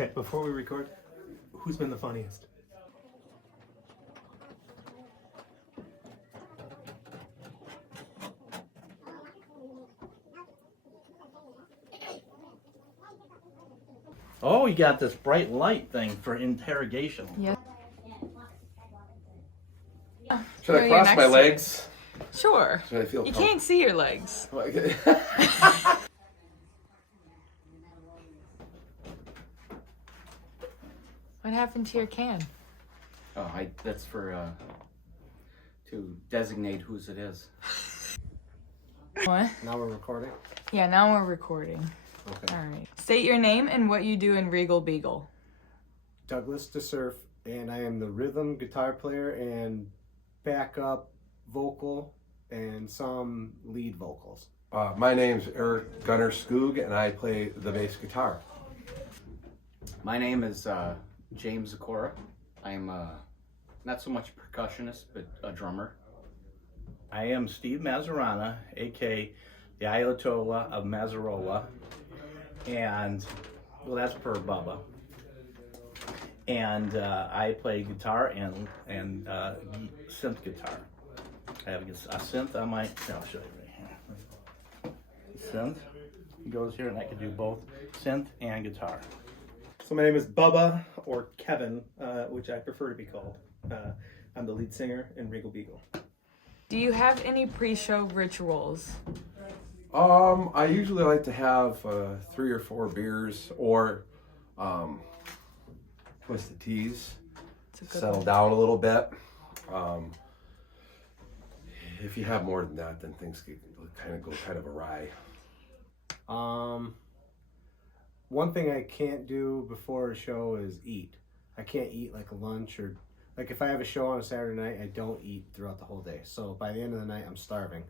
Okay, before we record, who's been the funniest? Oh, you got this bright light thing for interrogation. Yeah. Should I cross my legs? Sure. Should I feel You can't see your legs. Okay. What happened to your can? Oh, that's for to designate whose it is. What? Now we're recording? Yeah, now we're recording. Okay. All right. State your name and what you do in Regal Beagle. Douglas DeSurf, and I am the rhythm guitar player and backup vocal and some lead vocals. My name's Eric Gunnar Skoog, and I play the bass guitar. My name is James Zakora. I'm not so much a percussionist, but a drummer. I am Steve Mazzarana, aka the Ayatollah of Mazzarola, and well, that's per Bubba. And I play guitar and synth guitar. I have a synth on my. I'll show you right here. Synth goes here, and I can do both synth and guitar. So my name is Bubba, or Kevin, which I prefer to be called. I'm the lead singer in Regal Beagle. Do you have any pre-show rituals? I usually like to have 3 or 4 beers or twisted teas, settle down a little bit. If you have more than that, then things can go kind of awry. One thing I can't do before a show is eat. I can't eat like a lunch or like if I have a show on a Saturday night, I don't eat throughout the whole day. So by the end of the night, I'm starving.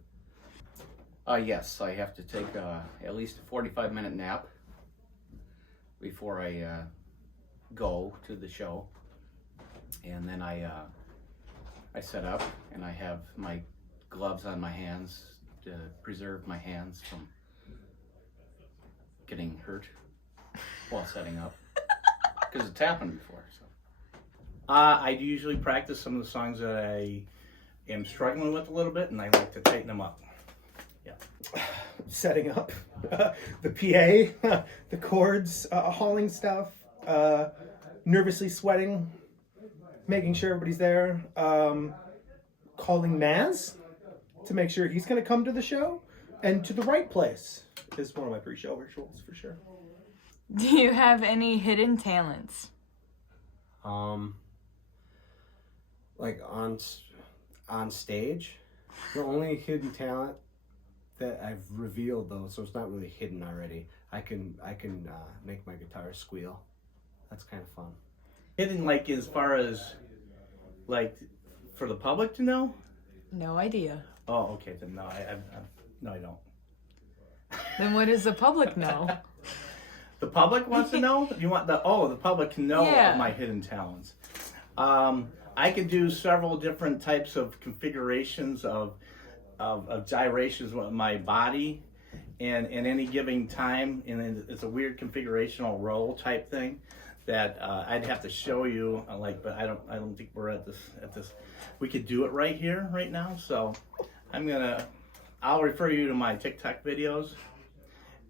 Yes, I have to take at least a 45-minute nap before I go to the show, and then I set up and I have my gloves on my hands to preserve my hands from getting hurt while setting up, because it's happened before. So I do usually practice some of the songs that I am struggling with a little bit, and I like to tighten them up. Yeah. Setting up the PA, the chords, hauling stuff, nervously sweating, making sure everybody's there, calling Maz to make sure he's going to come to the show and to the right place is one of my pre-show rituals for sure. Do you have any hidden talents? Like on stage, the only hidden talent that I've revealed though, so it's not really hidden already. I can make my guitar squeal. That's kind of fun. Hidden, like as far as like for the public to know? No idea. Oh, okay. Then no, no, I don't. Then what does the public know? The public wants to know? You want the public can know Yeah. my hidden talents. I can do several different types of configurations of gyrations with my body and in any given time, and it's a weird configurational roll type thing that I'd have to show you, but I don't think we're at this. We could do it right here, right now. So I'll refer you to my TikTok videos,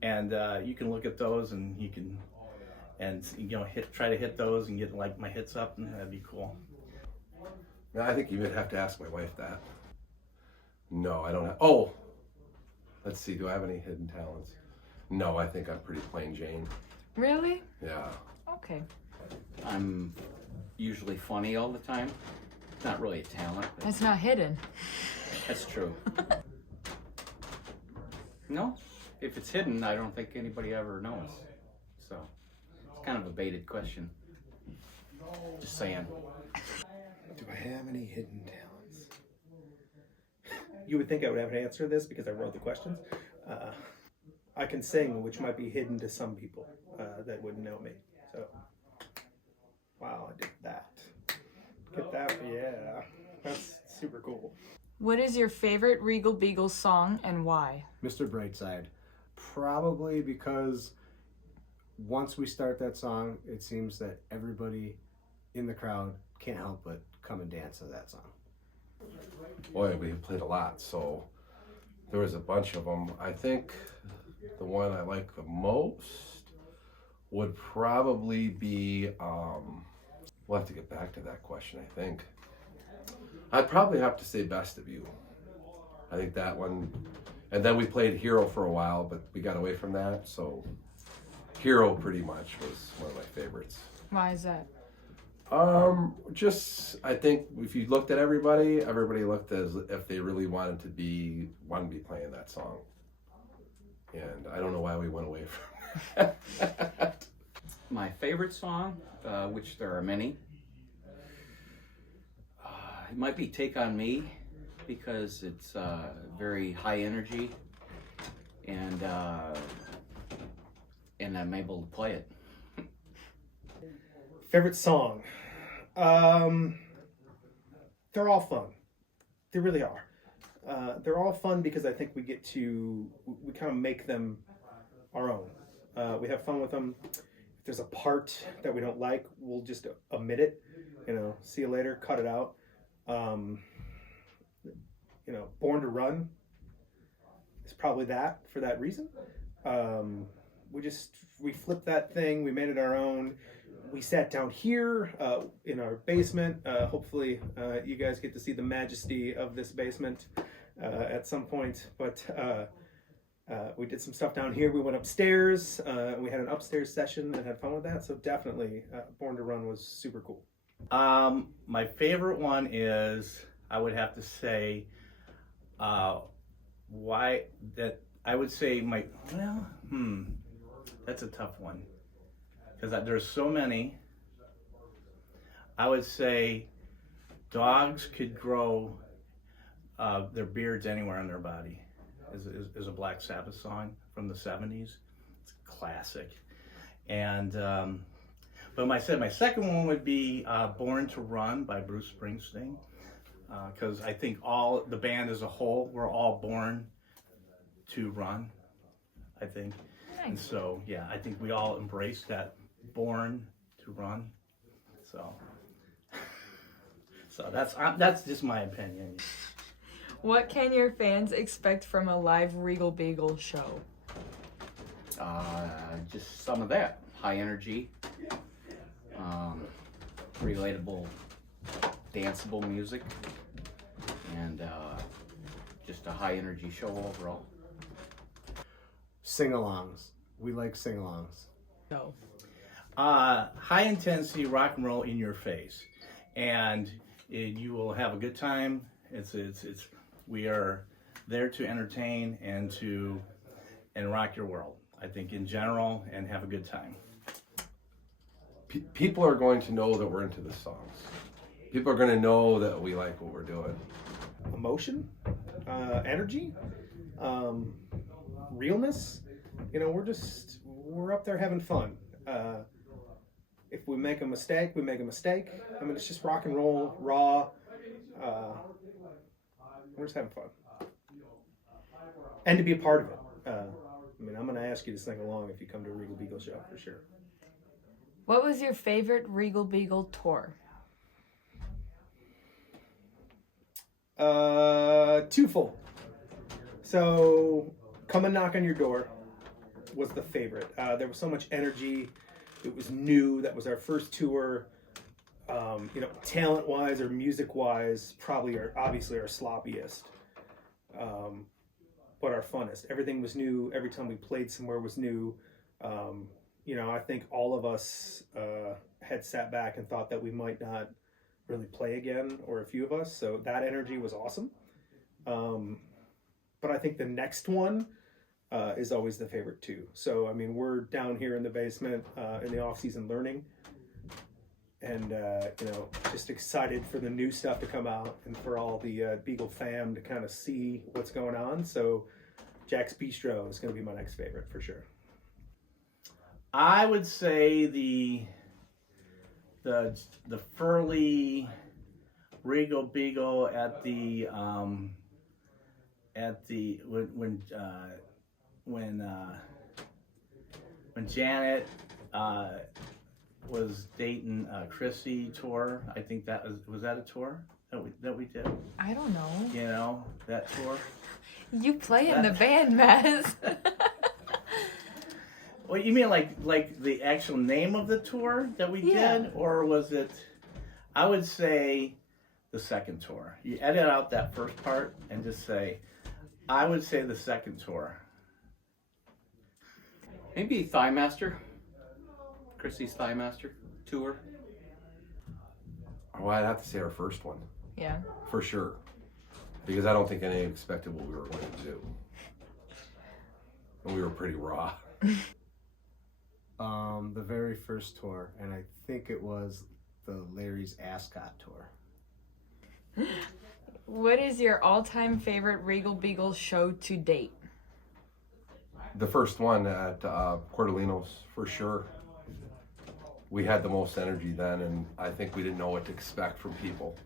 and you can look at those, and you can, try to hit those and get like my hits up, and that'd be cool. Now, I think you would have to ask my wife that. No, I don't have. Oh, let's see. Do I have any hidden talents? No, I think I'm pretty plain Jane. Really? Yeah. Okay. I'm usually funny all the time. It's not really a talent. But That's not hidden. that's true. No, if it's hidden, I don't think anybody ever knows. So it's kind of a baited question. Just saying. Do I have any hidden talents? You would think I would have an answer to this because I wrote the questions. I can sing, which might be hidden to some people that wouldn't know me. So, wow, I did that. Get that, yeah. That's super cool. What is your favorite Regal Beagle song and why? Mr. Brightside. Probably because once we start that song, it seems that everybody in the crowd can't help but come and dance to that song. Boy, we played a lot, so there was a bunch of them. I think the one I like the most would probably be, we'll have to get back to that question, I think. I'd probably have to say Best of You. I think that one, and then we played Hero for a while, but we got away from that, so Hero pretty much was one of my favorites. Why is that? Just I think if you looked at everybody looked as if they really wanted to be playing that song, and I don't know why we went away from that. My favorite song, which there are many, it might be Take On Me, because it's very high energy, and I'm able to play it. Favorite song? They're all fun. They really are. They're all fun because I think we kind of make them our own. We have fun with them. If there's a part that we don't like, we'll just omit it. See you later, cut it out. Born to Run is probably that for that reason. We flipped that thing. We made it our own. We sat down here in our basement. Hopefully, you guys get to see the majesty of this basement at some point. But we did some stuff down here. We went upstairs. We had an upstairs session and had fun with that. So definitely, Born to Run was super cool. My favorite one is, I would have to say, why that I would say that's a tough one, because there's so many. I would say Dogs Could Grow Their Beards Anywhere on Their Body is a Black Sabbath song from the 70s. It's a classic. And but my second one would be Born to Run by Bruce Springsteen, because I think all the band as a whole, we're all born to run, I think. And so, yeah, I think we all embrace that born to run. So that's just my opinion. What can your fans expect from a live Regal Beagle show? Just some of that. High energy, relatable, danceable music, and just a high energy show overall. Sing-alongs. We like sing-alongs. No. High intensity rock and roll in your face, and you will have a good time. We are there to entertain and rock your world, I think, in general, and have a good time. People are going to know that we're into the songs. People are going to know that we like what we're doing. Emotion, energy, realness. We're up there having fun. If we make a mistake, we make a mistake. I mean, it's just rock and roll, raw. We're just having fun. And to be a part of it. I'm going to ask you to sing along if you come to a Regal Beagle show, for sure. What was your favorite Regal Beagle tour? Twofold. So, Come and Knock on Your Door was the favorite. There was so much energy. It was new. That was our first tour. Talent-wise or music-wise, obviously our sloppiest, but our funnest. Everything was new. Every time we played somewhere was new. I think all of us had sat back and thought that we might not really play again, or a few of us. So that energy was awesome. But I think the next one is always the favorite too. So, we're down here in the basement in the off-season learning, and just excited for the new stuff to come out and for all the Beagle fam to kind of see what's going on. So Jack's Bistro is going to be my next favorite for sure. I would say the Furley Regal Beagle at the when when Janet was dating Chrissy tour. I think that was that a tour that we did. I don't know. You know that tour. You play in the band, Maz. Well, you mean like the actual name of the tour that we Yeah. did, or was it? I would say the second tour. You edit out that first part and just say, I would say the second tour. Maybe Thigh Master. Chrissy's Thigh Master tour. Oh, I'd have to say our first one Yeah. for sure, because I don't think any expected what we were going to do, and we were pretty raw. The very first tour, and I think it was the Larry's Ascot tour. What is your all-time favorite Regal Beagle show to date? The first one at Cordelinos, for sure. We had the most energy then, and I think we didn't know what to expect from people.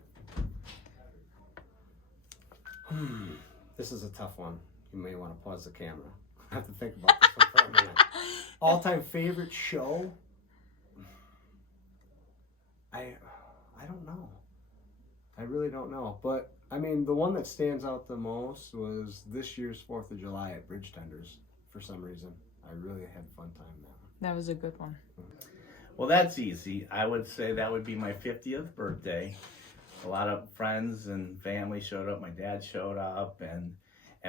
This is a tough one. You may want to pause the camera. I have to think about this one for a minute. All-time favorite show? I don't know. I really don't know. But, I mean, the one that stands out the most was this year's 4th of July at Bridge Tenders, for some reason. I really had a fun time now. That was a good one. Well, that's easy. I would say that would be my 50th birthday. A lot of friends and family showed up. My dad showed up, and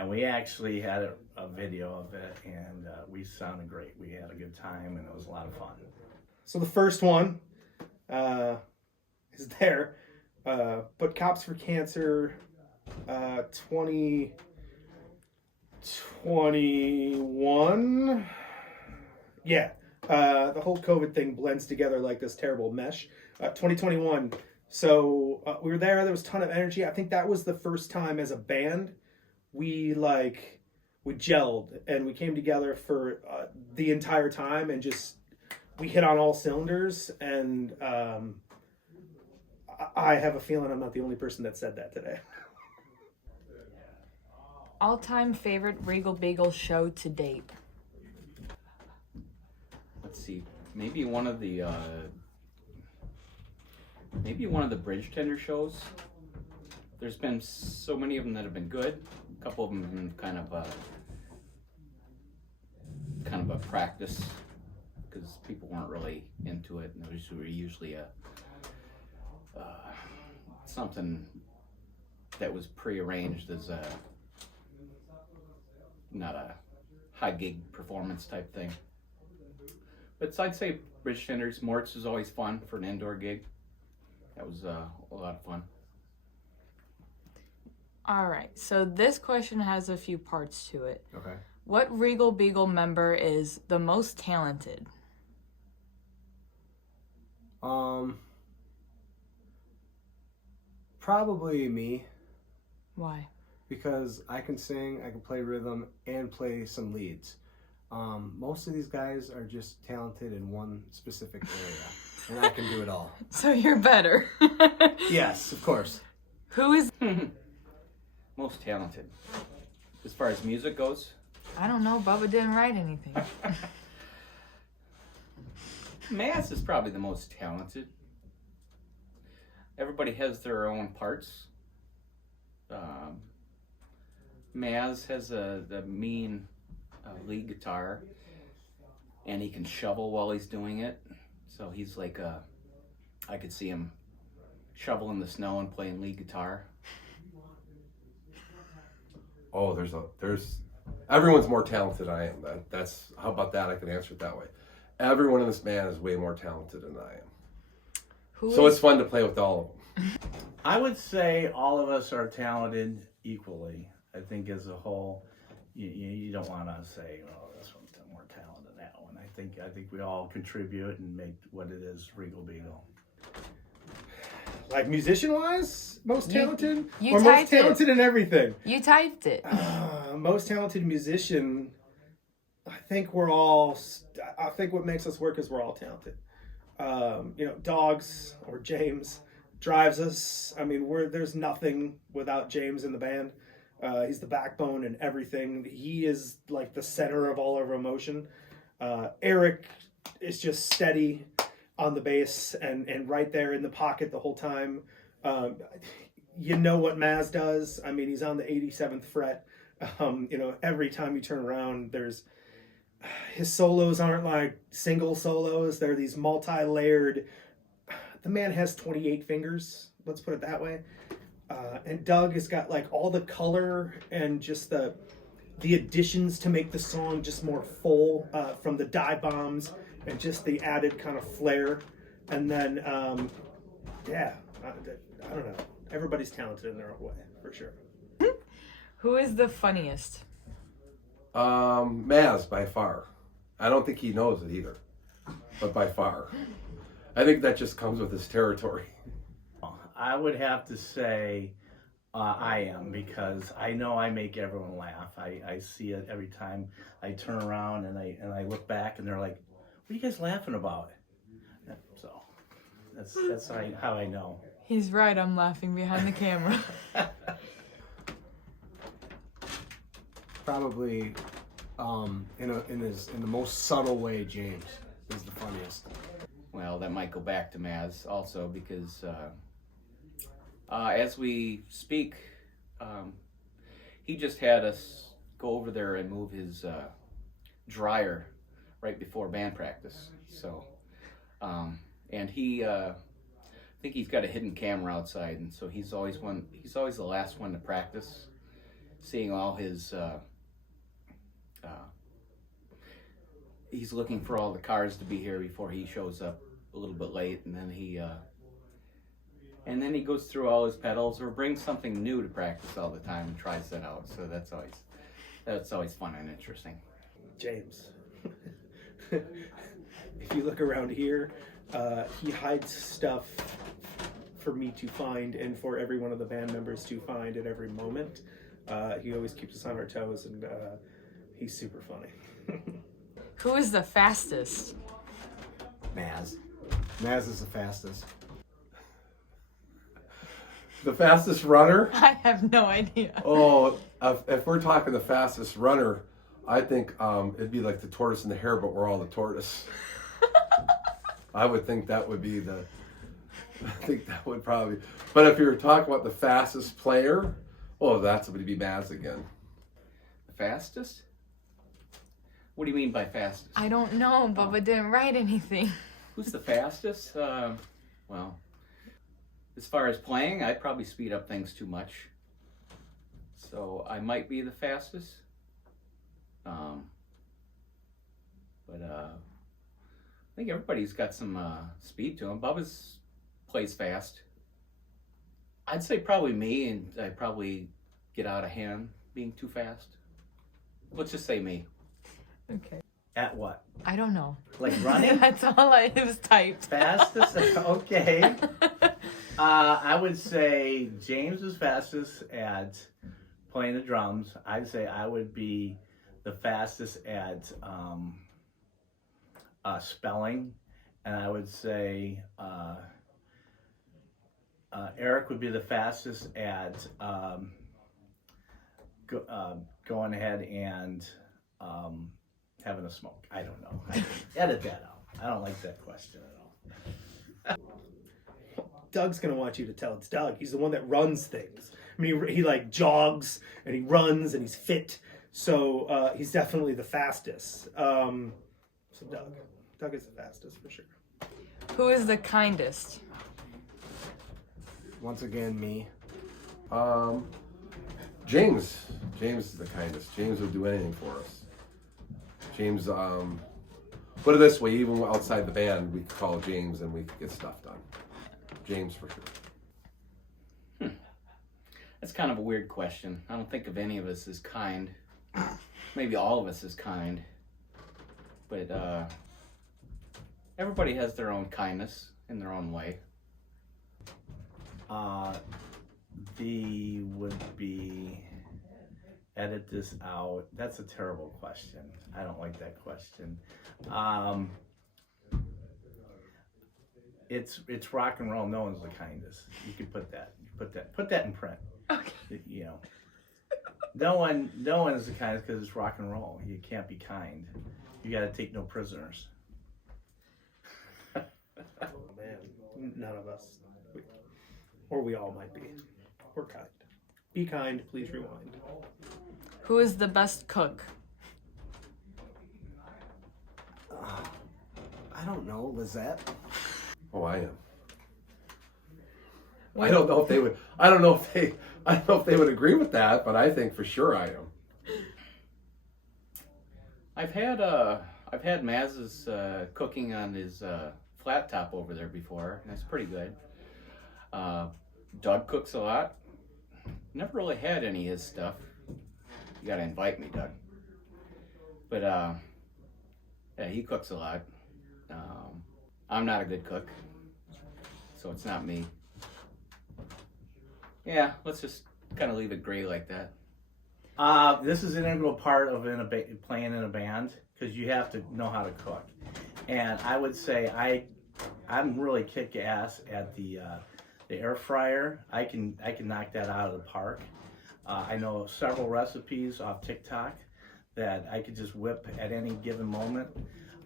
we actually had a video of it, and we sounded great. We had a good time, and it was a lot of fun. So the first one is there. But Cops for Cancer 2021. Yeah. The whole COVID thing blends together like this terrible mesh. 2021. So we were there. There was a ton of energy. I think that was the first time as a band we gelled and we came together for the entire time and just we hit on all cylinders. And I have a feeling I'm not the only person that said that today. All-time favorite Regal Beagle show to date? Let's see. Maybe one of the Bridge Tender shows. There's been so many of them that have been good. A couple of them have been kind of a practice because people weren't really into it, and it was usually a something that was prearranged as not a high gig performance type thing. But I'd say Bridge Tenders. Mort's is always fun for an indoor gig. That was a lot of fun. All right, so this question has a few parts to it. Okay. What Regal Beagle member is the most talented? Probably me, Why? because I can sing, I can play rhythm, and play some leads. Most of these guys are just talented in one specific area, and I can do it all. So you're better. Yes, of course. Who is... Most talented. As far as music goes, I don't know, Bubba didn't write anything. Maz is probably the most talented. Everybody has their own parts. Maz has the mean lead guitar, and he can shovel while he's doing it. So he's like I could see him shoveling the snow and playing lead guitar. Oh, there's everyone's more talented than I am. That's how about that? I can answer it that way. Everyone in this band is way more talented than I am. So it's fun to play with all of them. I would say all of us are talented equally. I think as a whole, you don't want to say, oh, this one's more talented than that one. I think we all contribute and make what it is Regal Beagle. Like musician-wise, most talented? you or most typed it. talented in everything? You typed it. Most talented musician, I think what makes us work is we're all talented. Dogs or James drives us. I mean, there's nothing without James in the band. He's the backbone and everything. He is like the center of all of our emotion. Eric is just steady on the bass and right there in the pocket the whole time. You know what Maz does. I mean, he's on the 87th fret. Every time you turn around, his solos aren't like single solos. They're these multi-layered. The man has 28 fingers. Let's put it that way. And Doug has got like all the color and just the additions to make the song just more full, from the dive bombs and just the added kind of flair. And then, I don't know. Everybody's talented in their own way, for sure. Who is the funniest? Maz, by far. I don't think he knows it either, but by far. I think that just comes with his territory. I would have to say I am, because I know I make everyone laugh. I see it every time I turn around and I look back and they're like, "What are you guys laughing about?" So that's how I know. He's right, I'm laughing behind the camera. Probably, in the most subtle way, James is the funniest. Well, that might go back to Maz also, because as we speak, he just had us go over there and move his dryer right before band practice. So, and he, I think he's got a hidden camera outside, and so he's always the last one to practice, seeing all his. He's looking for all the cars to be here before he shows up a little bit late, and then he goes through all his pedals or brings something new to practice all the time and tries that out. So that's always fun and interesting. James. If you look around here, he hides stuff for me to find and for every one of the band members to find at every moment. He always keeps us on our toes, and he's super funny. Who is the fastest? Maz. Maz is the fastest. The fastest runner? I have no idea. Oh, if we're talking the fastest runner, I think it'd be like the tortoise and the hare, but we're all the tortoise. I would think that would be probably. But if you were talking about the fastest player, that's would be Maz again. The fastest? What do you mean by fastest? I don't know. Bubba didn't write anything. Who's the fastest? Well, as far as playing, I probably speed up things too much. So I might be the fastest. But I think everybody's got some speed to them. Bubba's plays fast. I'd say probably me, and I probably get out of hand being too fast. Let's just say me. Okay. At what? I don't know. Like running? That's all it was typed. Fastest? Okay. I would say James is fastest at playing the drums. I'd say I would be the fastest at spelling. And I would say Eric would be the fastest at going ahead and having a smoke. I don't know. Edit that out. I don't like that question at all. Doug's gonna want you to tell it's Doug. He's the one that runs things. I mean, he like jogs and he runs and he's fit. So he's definitely the fastest. So Doug is the fastest for sure. Who is the kindest? Once again, me. James is the kindest. James would do anything for us. James, put it this way, even outside the band, we could call James and we could get stuff done. James for sure. That's kind of a weird question. I don't think of any of us as kind. Maybe all of us as kind. But everybody has their own kindness in their own way. Would be edit this out. That's a terrible question. I don't like that question. It's rock and roll. No one's the kindest. You could put that in print. Okay. You know, no one is the kindest because it's rock and roll. You can't be kind. You got to take no prisoners. Oh man, none of us, or we all might be. We're kind. Be kind. Please rewind. Who is the best cook? I don't know, Lizette. Oh, I am. Wait. I don't know if they would. I don't know if they would agree with that, but I think for sure I am. I've had Maz's cooking on his flat top over there before, and that's pretty good. Doug cooks a lot. Never really had any of his stuff. You gotta invite me, Doug. But yeah, he cooks a lot. I'm not a good cook, so it's not me. Yeah, let's just kind of leave it gray like that. This is an integral part of playing in a band because you have to know how to cook. And I would say I'm really kick ass at the air fryer. I can knock that out of the park. I know several recipes off TikTok that I could just whip at any given moment.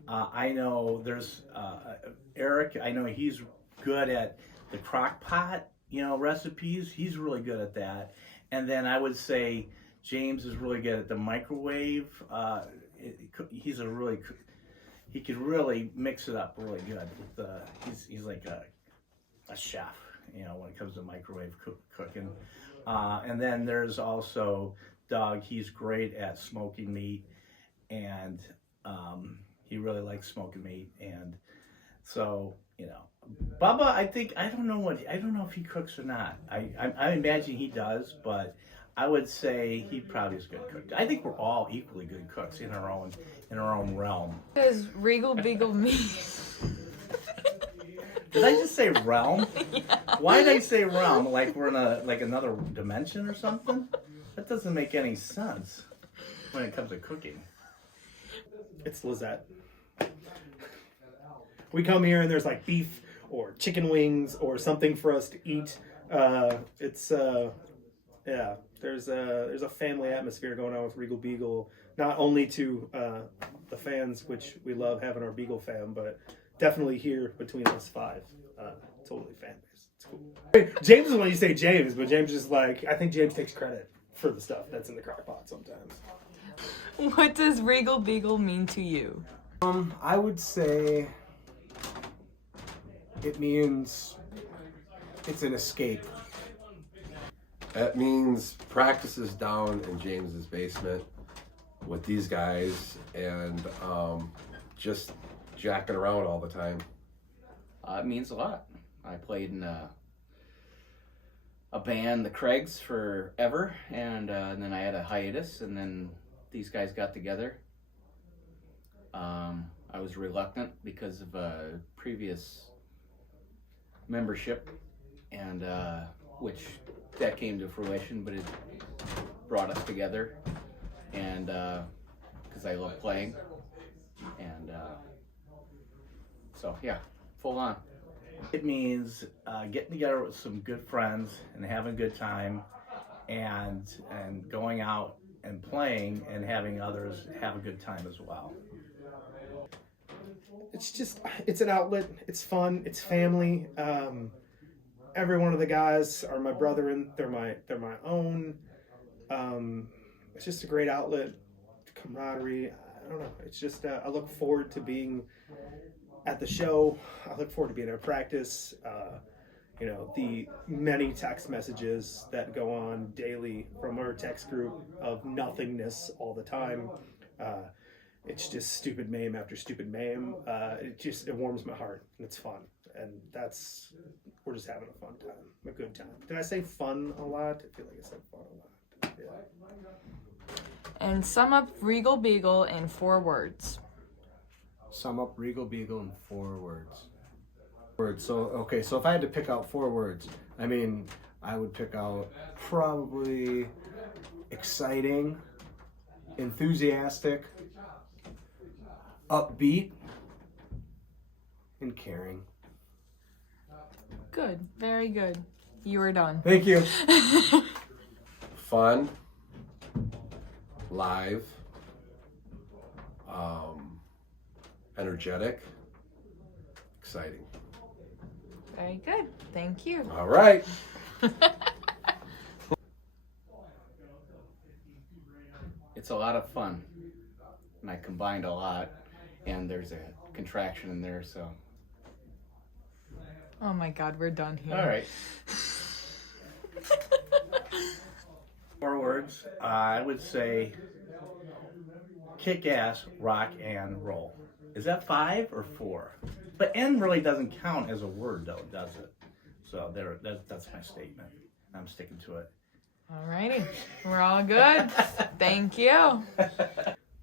I know there's Eric. I know he's good at the crock pot, recipes. He's really good at that. And then I would say James is really good at the microwave. He could really mix it up really good. He's like a chef, when it comes to microwave cooking. And then there's also Doug. He's great at smoking meat, and he really likes smoking meat. And so, Bubba, I don't know if he cooks or not. I imagine he does, but I would say he probably is a good cook. I think we're all equally good cooks in our own realm. What does Regal Beagle mean? Did I just say realm? Yeah. Why did I say realm? Like we're in another dimension or something? That doesn't make any sense when it comes to cooking. It's Lizette. We come here and there's like beef or chicken wings or something for us to eat. Yeah. There's a family atmosphere going on with Regal Beagle. Not only to the fans, which we love having our Beagle fam, but definitely here between us five. Totally fan base. It's cool. James is when you say James, but James is like, I think James takes credit for the stuff that's in the crock pot sometimes. What does Regal Beagle mean to you? I would say it means it's an escape. That means practices down in James's basement with these guys and just jacking around all the time. It means a lot. I played in a band, the Craigs, forever, and then I had a hiatus, and then these guys got together. I was reluctant because of a previous membership, and which that came to fruition, but it brought us together, and because I love playing, and so yeah, full on. It means getting together with some good friends and having a good time, and going out and playing and having others have a good time as well. It's an outlet. It's fun. It's family. Every one of the guys are my brother, and they're my own. It's just a great outlet, camaraderie. I don't know. It's just I look forward to being at the show. I look forward to being at practice. The many text messages that go on daily from our text group of nothingness all the time. It's just stupid meme after stupid meme. It warms my heart, and it's fun. And we're just having a fun time, a good time. Did I say fun a lot? I feel like I said fun a lot. Yeah. And sum up Regal Beagle in 4 words. Sum up Regal Beagle in 4 words. So if I had to pick out 4 words, I would pick out probably exciting, enthusiastic, upbeat, and caring. Good. Very good. You are done. Thank you. Fun, live, energetic, exciting. Very good. Thank you. All right. It's a lot of fun. And I combined a lot, and there's a contraction in there, so. Oh my God, we're done here. All right. 4 words. I would say kick ass, rock and roll. Is that 5 or 4? But N really doesn't count as a word, though, does it? So that's my statement. I'm sticking to it. Alrighty. We're all good. Thank you.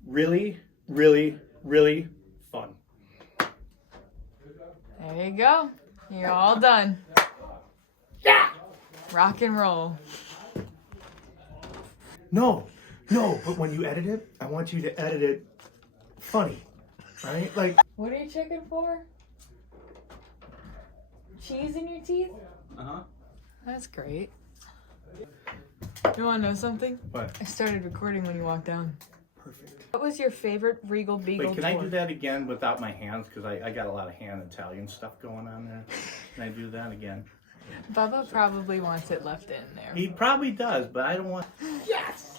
Really, really, really fun. There you go. You're all done. Yeah! Rock and roll. No, but when you edit it, I want you to edit it funny, right? Like, What are you checking for? Cheese in your teeth? Uh-huh. That's great. You want to know something? what? I started recording when you walked down. Perfect. What was your favorite Regal Beagle Wait, can I toy? do that again without my hands? Because I got a lot of hand Italian stuff going on there. Can I do that again? Bubba probably wants it left in there. He probably does, but I don't want... Yes!